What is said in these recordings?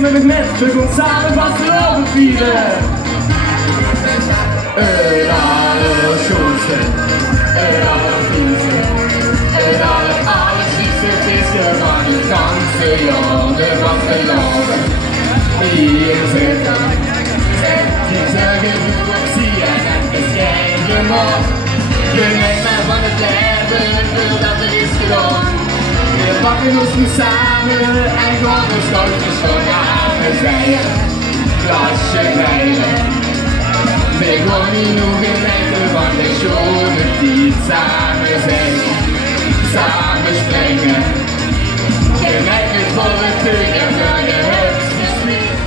met het net, we gaan samen vast erover vieren. Alle schoonste, allervieste, allerziekste visser van het ganse land, van de landen. Hier zitten, die zeggen hoe op zie je en beschrijf je maar. Je neemt maar van het leven, wil dat er is gedaan. We pakken ons nu samen en gaan ons schouders van aan vrijen. Glasje rijden. We gaan niet nog genieten van de schone die samen zijn. Samen springen. Gelijk het volle teugen van de hupste street.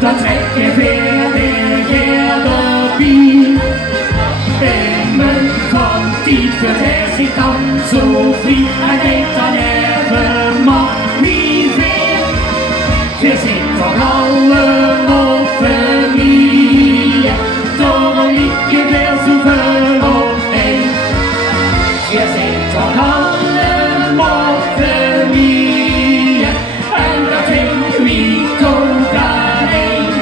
Dan trek je weer de geldopie. In mijn van die verhers, ik kan zo vlieg en denk dan even maar niet meer. We zijn toch allemaal familie, toch een liedje weer zoveel op één. We zijn toch allemaal familie, en dat denk wie komt daarheen.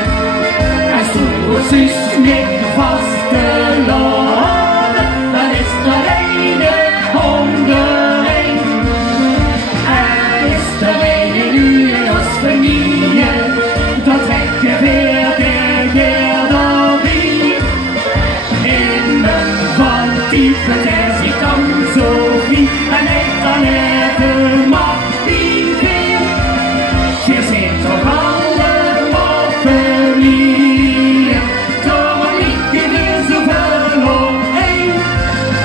En zo is met vaste landen, dan is er ene onderling. En is er ene nu in ons familie, dan trek je weer de geldopie. In mijn van diepe ters, ik kan zo vlieg en ik dan even maar niet meer. Je zit toch allemaal familie, toch een liedje weer zoveel op één.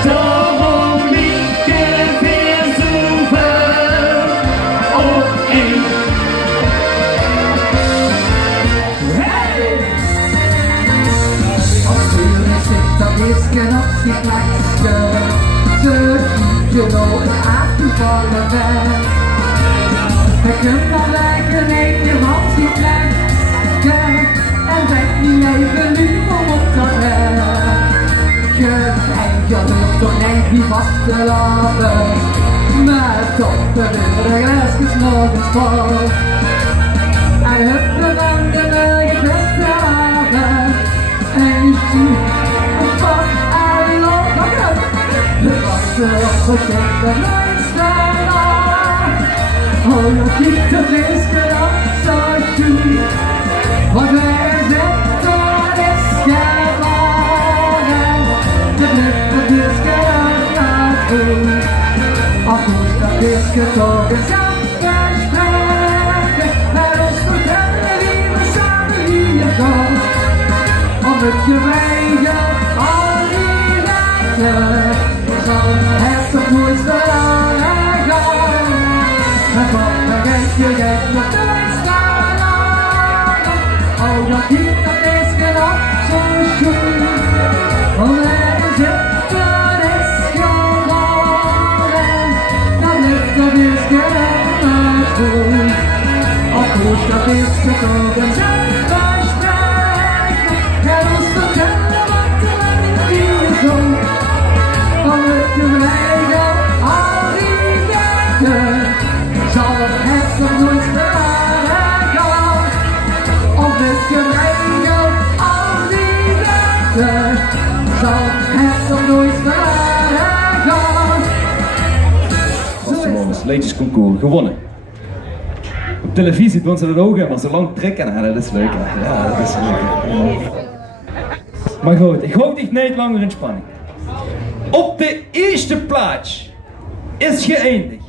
Toch een liedje weer zoveel op één. Hey! Als u zit, dan is knap die plekje. Ze je nog een aangevallen weg. Je kunt dan lekker eten, want die plekje. En denk niet even nu op dat weg. Je denkt je lucht toch niet die vast te laten. Met op de restjes nog eens vol. En huppen van de leuke bestraven. En je ziet een pak en loopt nog uit. De wassen op de kinder luisteren. Oh, je ziet de visken op zo'n schoen. Want wij zitten is geworden. De visken uit naar voet. Ach, moet dat visken toch eens afgespreken. En ons vertellen wie we samen hier gaan. Om het je wegen al die lijken. dan giet dat ijsje op zo'n schoen. Om ergens zitten is geworden, dan ligt dat ijsje op naar schoen. Op hoest dat ijsje toch een zelfverspreken, en ons vertellen wat de wending die is om. Dan lukt de regel al die weken, zal het hek nog nooit verder gaan. Of lukt de regel al die weken, zal het hek nog nooit verder gaan. Simons, liedjesconcours, gewonnen. Op televisie doen ze dat ook, maar zo lang trekken, dat is leuk. Ja, dat is leuk. Maar goed, ik houd dich niet langer in spanning. Op de eerste plaats is geëindigd.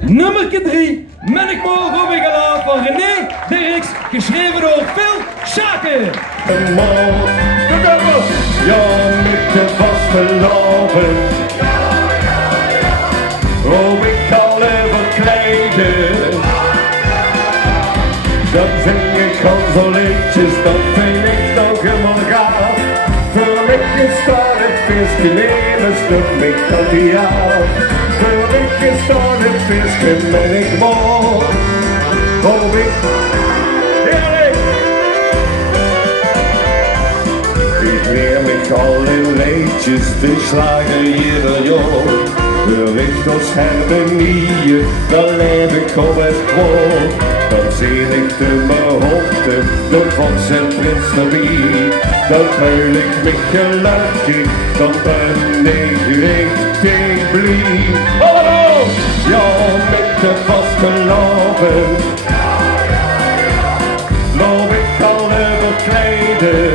Nummer 3, Ben ik mogen Robbie van René Dirks, geschreven door Phil Schaken. Ja, met de vastgelopen. Oh, ik kan verkleiden. Dan zing ik al zo liedjes, dat vind ik nog helemaal gaaf. Voor mij staat het visje, nee, dat stuk me tot die af. Voor mij staat het visje, ben ik mooi. Oh, ik, heerlijk. Ik leer me al in liedjes te slagen ieder jaar. De richters hebben niet, dan leef ik op het kwart. Dan zie ik de belofte, de Vos en Prins erbij. Dan huil ik me gelukkig, dan ben ik richtig blij. Hallo! Ja, met de vastgelopen. Loop ik alle verkleden.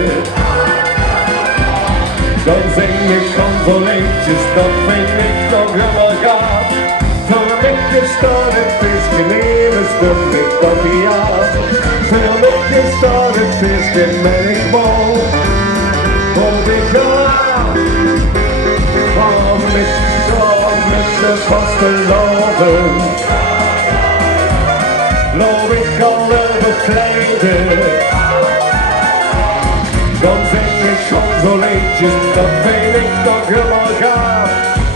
Dan zing ik al liedjes, dat vind ik nog helemaal gaaf. Voor mij staat het visje, nee, dat stuk ik tot die af. Voor mij staat het visje, ben ik mooi. Oh, ik ga van met de vastgelopen. Loop ik alle bekleden. Dan zing ik zo liedjes, dat vind ik toch helemaal gaaf.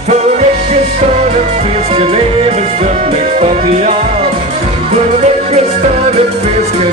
Voor ik staat het visje, nee, dat stuk ik tot die af. Voor ik staat het visje,